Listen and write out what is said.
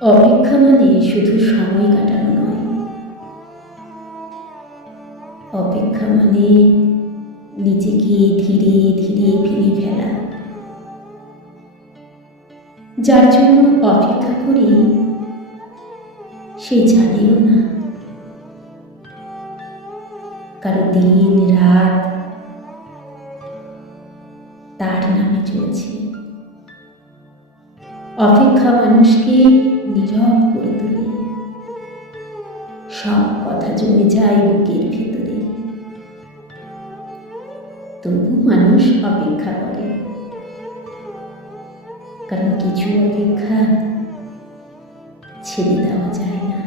অপেক্ষা মানে শুধু সময় কাটানো নয়, অপেক্ষা মানে নিজেকে ধীরে ধীরে ভেঙে ফেলা। যার জন্য অপেক্ষা করি সে জানেও না, কারো দিন রাত তার নামে চলছে। অপেক্ষা মানুষকে নীরব করে তোলে, সব কথা জমে যায় বুকের ভেতরে। তবু মানুষ অপেক্ষা করে, কারণ কিছু অপেক্ষা ছেড়ে দেওয়া যায় না।